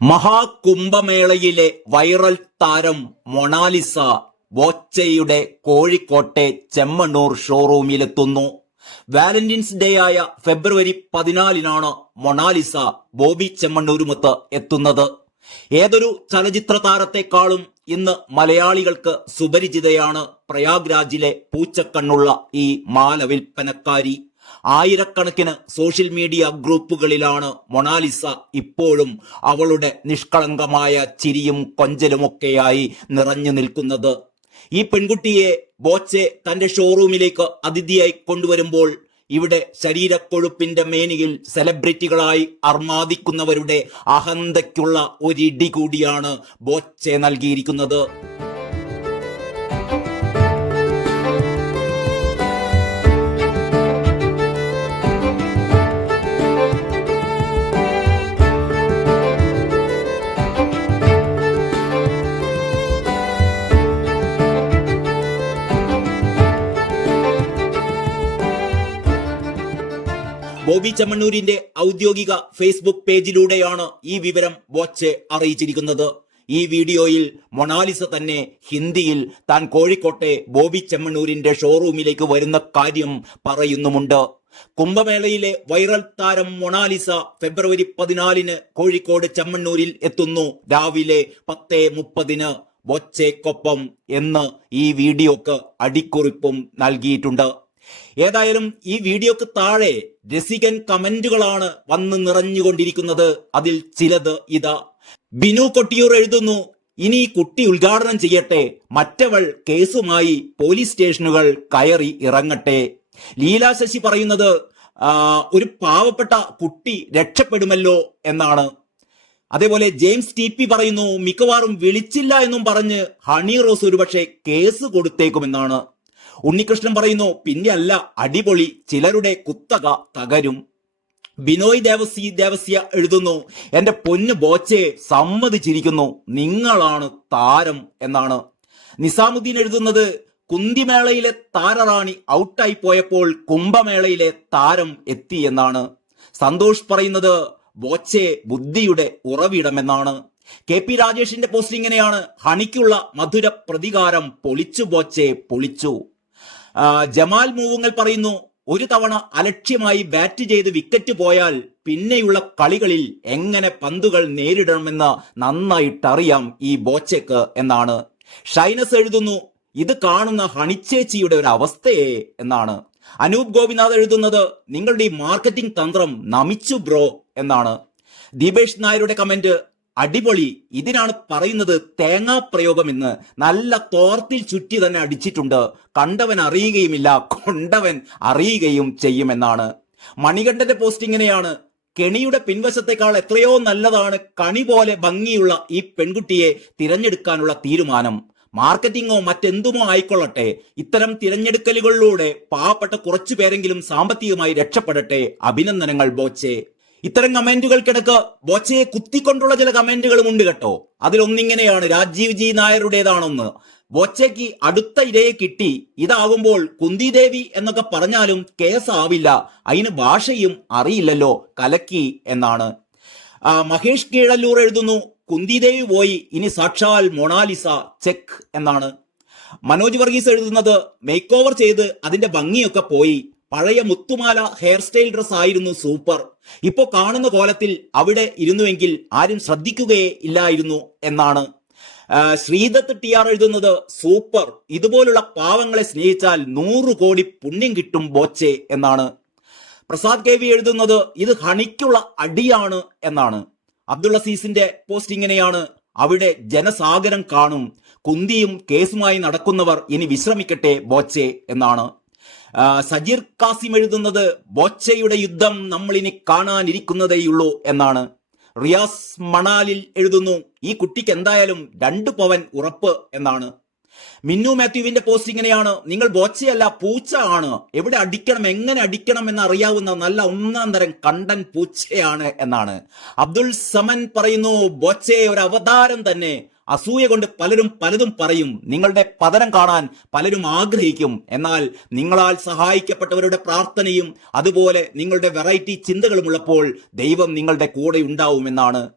മഹാകുംഭമേളയിലെ viral താരം Mona Lisa ബോച്ചയുടെ കോഴിക്കോട്ടെ Chemmanur ഷോറൂമിലെത്തുന്നു. Valentine's day ആയ ഫെബ്രുവരി പതിനാലിനാണ് മൊണാലിസ ബോബി ചെമ്മണ്ണൂരുമൊത്ത് എത്തുന്നത്. ഏതൊരു ചലച്ചിത്ര താരത്തെക്കാളും ഇന്ന് മലയാളികൾക്ക് സുപരിചിതയാണ് പ്രയാഗ്രാജിലെ പൂച്ചക്കണ്ണുള്ള ഈ മാല വിൽപ്പനക്കാരി ആയിരക്കണക്കിന് സോഷ്യൽ മീഡിയ ഗ്രൂപ്പുകളിലാണ് മൊണാലിസ ഇപ്പോഴും അവളുടെ നിഷ്കളങ്കമായ ചിരിയും കൊഞ്ചലുമൊക്കെയായി നിറഞ്ഞു നിൽക്കുന്നത്. ഈ പെൺകുട്ടിയെ ബോച്ചെ തന്റെ ഷോറൂമിലേക്ക് അതിഥിയായി കൊണ്ടുവരുമ്പോൾ ഇവിടെ ശരീരക്കൊഴുപ്പിന്റെ മേനിയിൽ സെലിബ്രിറ്റികളായി അർമാദിക്കുന്നവരുടെ അഹന്തയ്ക്കുള്ള ഒരിടി കൂടിയാണ് ബോച്ചെ നൽകിയിരിക്കുന്നത്. ബോബി ചമ്മണ്ണൂരിന്റെ ഔദ്യോഗിക ഫേസ്ബുക്ക് പേജിലൂടെയാണ് ഈ വിവരം വാച്ച് അറിയിച്ചിരിക്കുന്നത്. ഈ വീഡിയോയിൽ മൊണാലിസ തന്നെ ഹിന്ദിയിൽ താൻ കോഴിക്കോട്ടെ ബോബി ചെമ്മണ്ണൂരിന്റെ ഷോറൂമിലേക്ക് വരുന്ന കാര്യം പറയുന്നുമുണ്ട്. കുംഭമേളയിലെ വൈറൽ താരം മൊണാലിസ ഫെബ്രുവരി പതിനാലിന് കോഴിക്കോട് ചെമ്മണ്ണൂരിൽ എത്തുന്നു. രാവിലെ പത്തേ മുപ്പതിന് ബൊച്ചേക്കൊപ്പം എന്ന് ഈ വീഡിയോക്ക് അടിക്കുറിപ്പും നൽകിയിട്ടുണ്ട്. ഏതായാലും ഈ വീഡിയോക്ക് താഴെ രസികൻ കമന്റുകളാണ് വന്ന് നിറഞ്ഞുകൊണ്ടിരിക്കുന്നത്. അതിൽ ചിലത് ഇതാ. ബിനു കൊട്ടിയൂർ എഴുതുന്നു ഇനി കുട്ടി ഉദ്ഘാടനം ചെയ്യട്ടെ. മറ്റവൾ കേസുമായി പോലീസ് സ്റ്റേഷനുകൾ കയറി ഇറങ്ങട്ടെ. ലീലാ ശശി പറയുന്നത് ഒരു പാവപ്പെട്ട കുട്ടി രക്ഷപ്പെടുമല്ലോ എന്നാണ്. അതേപോലെ ജെയിംസ് ടി പി പറയുന്നു മിക്കവാറും വിളിച്ചില്ല എന്നും പറഞ്ഞ് ഹണി റോസ് ഒരുപക്ഷെ കേസ് കൊടുത്തേക്കുമെന്നാണ്. ഉണ്ണികൃഷ്ണൻ പറയുന്നു പിന്നെ അല്ല അടിപൊളി. ചിലരുടെ കുത്തക തകരും. ബിനോയ് ദേവസി ദേവസ്യ എഴുതുന്നു എന്റെ പൊന്നു ബോച്ചെ സമ്മതിച്ചിരിക്കുന്നു. നിങ്ങളാണ് താരം എന്നാണ്. നിസാമുദ്ദീൻ എഴുതുന്നത് കുന്തിമേളയിലെ താരറാണി ഔട്ടായി പോയപ്പോൾ കുംഭമേളയിലെ താരം എത്തി എന്നാണ്. സന്തോഷ് പറയുന്നത് ബോച്ചെ ബുദ്ധിയുടെ ഉറവിടമെന്നാണ്. കെ പി രാജേഷിന്റെ പോസ്റ്റ് ഇങ്ങനെയാണ് ഹണിക്കുള്ള മധുര പ്രതികാരം പൊളിച്ചു ബോച്ചെ പൊളിച്ചു. ജമാൽ മൂവുങ്ങൽ പറയുന്നു ഒരു തവണ അലക്ഷ്യമായി ബാറ്റ് ചെയ്ത് വിക്കറ്റ് പോയാൽ പിന്നെയുള്ള കളികളിൽ എങ്ങനെ പന്തുകൾ നേരിടണമെന്ന് നന്നായിട്ടറിയാം ഈ ബോച്ചയ്ക്ക് എന്നാണ്. ഷൈനസ് എഴുതുന്നു ഇത് കാണുന്ന ഹണിച്ചേച്ചിയുടെ ഒരു അവസ്ഥയെ എന്നാണ്. അനൂപ് ഗോപിനാഥ് എഴുതുന്നത് നിങ്ങളുടെ ഈ മാർക്കറ്റിംഗ് തന്ത്രം നമിച്ചു ബ്രോ എന്നാണ്. ദീപേഷ് നായരുടെ കമന്റ് അടിപൊളി. ഇതിനാണ് പറയുന്നത് തേങ്ങാ പ്രയോഗം എന്ന്. നല്ല തോർത്തിൽ ചുറ്റി തന്നെ അടിച്ചിട്ടുണ്ട്. കണ്ടവൻ അറിയുകയുമില്ല. കൊണ്ടവൻ അറിയുകയും ചെയ്യുമെന്നാണ്. മണികണ്ഠന്റെ പോസ്റ്റ് ഇങ്ങനെയാണ്. കെണിയുടെ പിൻവശത്തേക്കാൾ എത്രയോ നല്ലതാണ് കണി പോലെ ഭംഗിയുള്ള ഈ പെൺകുട്ടിയെ തിരഞ്ഞെടുക്കാനുള്ള തീരുമാനം. മാർക്കറ്റിങ്ങോ മറ്റെന്തുമോ ആയിക്കൊള്ളട്ടെ. ഇത്തരം തിരഞ്ഞെടുക്കലുകളിലൂടെ പാവപ്പെട്ട കുറച്ചു പേരെങ്കിലും സാമ്പത്തികമായി രക്ഷപ്പെടട്ടെ. അഭിനന്ദനങ്ങൾ ബോച്ചെ. ഇത്തരം കമന്റുകൾക്കിടക്ക് ബോച്ചയെ കുത്തിക്കൊണ്ടുള്ള ചില കമന്റുകളും ഉണ്ട് കേട്ടോ. അതിലൊന്നിങ്ങനെയാണ് രാജീവ് ജി നായരുടേതാണൊന്ന്. ബോച്ചയ്ക്ക് അടുത്ത ഇരയെ കിട്ടി. ഇതാകുമ്പോൾ കുന്തിദേവി എന്നൊക്കെ പറഞ്ഞാലും കേസ് ആവില്ല അതിന് ഭാഷയും അറിയില്ലല്ലോ. കലക്കി എന്നാണ്. മഹേഷ് കീഴല്ലൂർ എഴുതുന്നു കുന്തിദേവി പോയി ഇനി സാക്ഷാൽ മൊണാലിസ ചെക്ക് എന്നാണ്. മനോജ് വർഗീസ് എഴുതുന്നത് മേക്ക് ഓവർ ചെയ്ത് അതിന്റെ ഭംഗിയൊക്കെ പോയി. പഴയ മുത്തുമാല ഹെയർ സ്റ്റൈൽ ഡ്രസ് ആയിരുന്നു സൂപ്പർ ഇപ്പോ കാണുന്ന കോലത്തിൽ അവിടെ ഇരുന്നുവെങ്കിൽ ആരും ശ്രദ്ധിക്കുകയേ ഇല്ലായിരുന്നു എന്നാണ്. ശ്രീദത്ത് ടി ആർ എഴുതുന്നത് സൂപ്പർ ഇതുപോലുള്ള പാവങ്ങളെ സ്നേഹിച്ചാൽ നൂറ് കോടി പുണ്യം കിട്ടും ബോച്ചെ എന്നാണ്. പ്രസാദ് കെ വി എഴുതുന്നത് ഇത് ഹണിക്കുള്ള അടിയാണ് എന്നാണ്. അബ്ദുൾ അസീസിന്റെ പോസ്റ്റ് ഇങ്ങനെയാണ്. അവിടെ ജനസാഗരം കാണും കുന്തിയും കേസുമായി നടക്കുന്നവർ ഇനി വിശ്രമിക്കട്ടെ ബോച്ചെ എന്നാണ്. സജീർ കാസിം എഴുതുന്നത് ബോച്ചയുടെ യുദ്ധം നമ്മളിനി കാണാനിരിക്കുന്നതേയുള്ളൂ എന്നാണ്. റിയാസ് മണാലിൽ എഴുതുന്നു ഈ കുട്ടിക്ക് എന്തായാലും രണ്ടു പവൻ ഉറപ്പ് എന്നാണ്. മിന്നു മാത്യുവിന്റെ പോസ്റ്റ് ഇങ്ങനെയാണ് നിങ്ങൾ ബോച്ചയല്ല പൂച്ച ആണ്. എവിടെ അടിക്കണം എങ്ങനെ അടിക്കണം എന്ന് അറിയാവുന്ന നല്ല ഒന്നാം തരം കണ്ടൻ പൂച്ചയാണ് എന്നാണ്. അബ്ദുൾ സമൻ പറയുന്നു ബോച്ചയെ ഒരു അവതാരം തന്നെ. അസൂയ കൊണ്ട് പലരും പലതും പറയും. നിങ്ങളുടെ പതനം കാണാൻ പലരും ആഗ്രഹിക്കും. എന്നാൽ നിങ്ങളാൽ സഹായിക്കപ്പെട്ടവരുടെ പ്രാർത്ഥനയും അതുപോലെ നിങ്ങളുടെ വെറൈറ്റി ചിന്തകളുമുള്ളപ്പോൾ ദൈവം നിങ്ങളുടെ കൂടെ ഉണ്ടാവുമെന്നാണ്.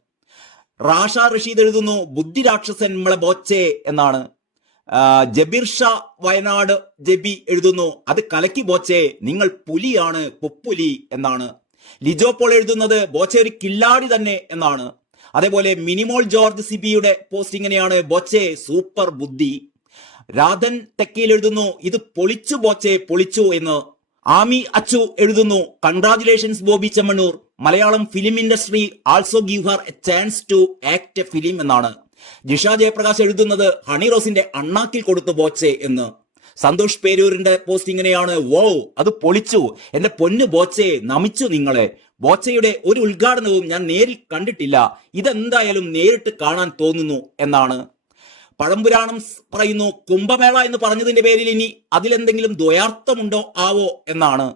റാഷ റഷീദ് എഴുതുന്നു ബുദ്ധി രാക്ഷസൻ നമ്മളെ ബോച്ചെ എന്നാണ്. ജബീർ ഷാ വയനാട് ജബി എഴുതുന്നു അത് കലക്കി ബോച്ചെ നിങ്ങൾ പുലിയാണ് പൊപ്പുലി എന്നാണ്. ലിജോ പോൾ എഴുതുന്നത് ബോച്ചെ ഒരു കില്ലാടി തന്നെ എന്നാണ്. അതേപോലെ മിനിമോൾ ജോർജ് സിബിയുടെ പോസ്റ്റ് ഇങ്ങനെയാണ് ബോച്ചെ സൂപ്പർ ബുദ്ധി. രാധൻ തെക്കയിൽ എഴുതുന്നു ഇത് പൊളിച്ചു ബോച്ചെ പൊളിച്ചു എന്ന്. ആമി അച്ചു എഴുതുന്നു congratulations Bobby Chemmanur. Malayalam film industry also give her a chance to act a film എന്നാണ്. ജിഷ ജയപ്രകാശ് എഴുതുന്നത് ഹണി റോസിന്റെ അണ്ണാക്കിൽ കൊടുത്തു ബോച്ചെ എന്ന്. സന്തോഷ് പേരൂരിന്റെ പോസ്റ്റ് ഇങ്ങനെയാണ് വോ അത് പൊളിച്ചു. എന്റെ പൊന്നു ബോച്ചെ നമിച്ചു നിങ്ങളെ. ബോച്ചയുടെ ഒരു ഉദ്ഘാടനവും ഞാൻ നേരിൽ കണ്ടിട്ടില്ല. ഇതെന്തായാലും നേരിട്ട് കാണാൻ തോന്നുന്നു എന്നാണ്. പഴംപുരാണം പറയുന്നു കുംഭമേള എന്ന് പറഞ്ഞതിന്റെ പേരിൽ ഇനി അതിലെന്തെങ്കിലും ദ്വയാർത്ഥമുണ്ടോ? ആവോ? എന്നാണ്.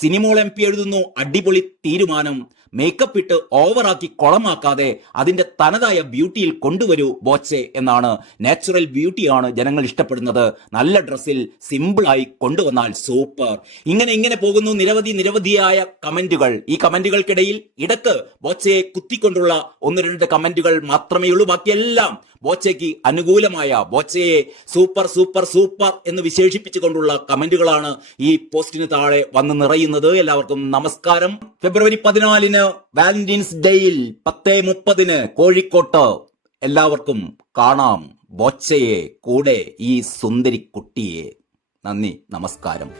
സിനിമോൾ എം പി എഴുതുന്നു അടിപൊളി തീരുമാനം. മേക്കപ്പ് ഇട്ട് ഓവറാക്കി കുളമാക്കാതെ അതിന്റെ തനതായ ബ്യൂട്ടിയിൽ കൊണ്ടുവരൂ ബോച്ചെ എന്നാണ്. നാച്ചുറൽ ബ്യൂട്ടിയാണ് ജനങ്ങൾ ഇഷ്ടപ്പെടുന്നത്. നല്ല ഡ്രസ്സിൽ സിമ്പിളായി കൊണ്ടുവന്നാൽ സൂപ്പർ ഇങ്ങനെ ഇങ്ങനെ പോകുന്നു നിരവധി നിരവധിയായ കമന്റുകൾ. ഈ കമന്റുകൾക്കിടയിൽ ഇടയ്ക്ക് ബോച്ചയെ കുത്തിക്കൊണ്ടുള്ള ഒന്ന് രണ്ട് കമന്റുകൾ മാത്രമേ ഉള്ളൂ. ബാക്കിയെല്ലാം ബോച്ചയ്ക്ക് അനുകൂലമായ ബോച്ചയെ സൂപ്പർ സൂപ്പർ സൂപ്പർ എന്ന് വിശേഷിപ്പിച്ചുകൊണ്ടുള്ള കമന്റുകളാണ് ഈ പോസ്റ്റിന് താഴെ വന്ന് നിറയുന്നത്. എല്ലാവർക്കും നമസ്കാരം. ഫെബ്രുവരി പതിനാലിന് വാലന്റൈൻസ് ഡേയിൽ പത്തേ മുപ്പതിന് കോഴിക്കോട്ട് എല്ലാവർക്കും കാണാം ബോച്ചയെ കൂടെ ഈ സുന്ദരി കുട്ടിയെ നന്ദി നമസ്കാരം.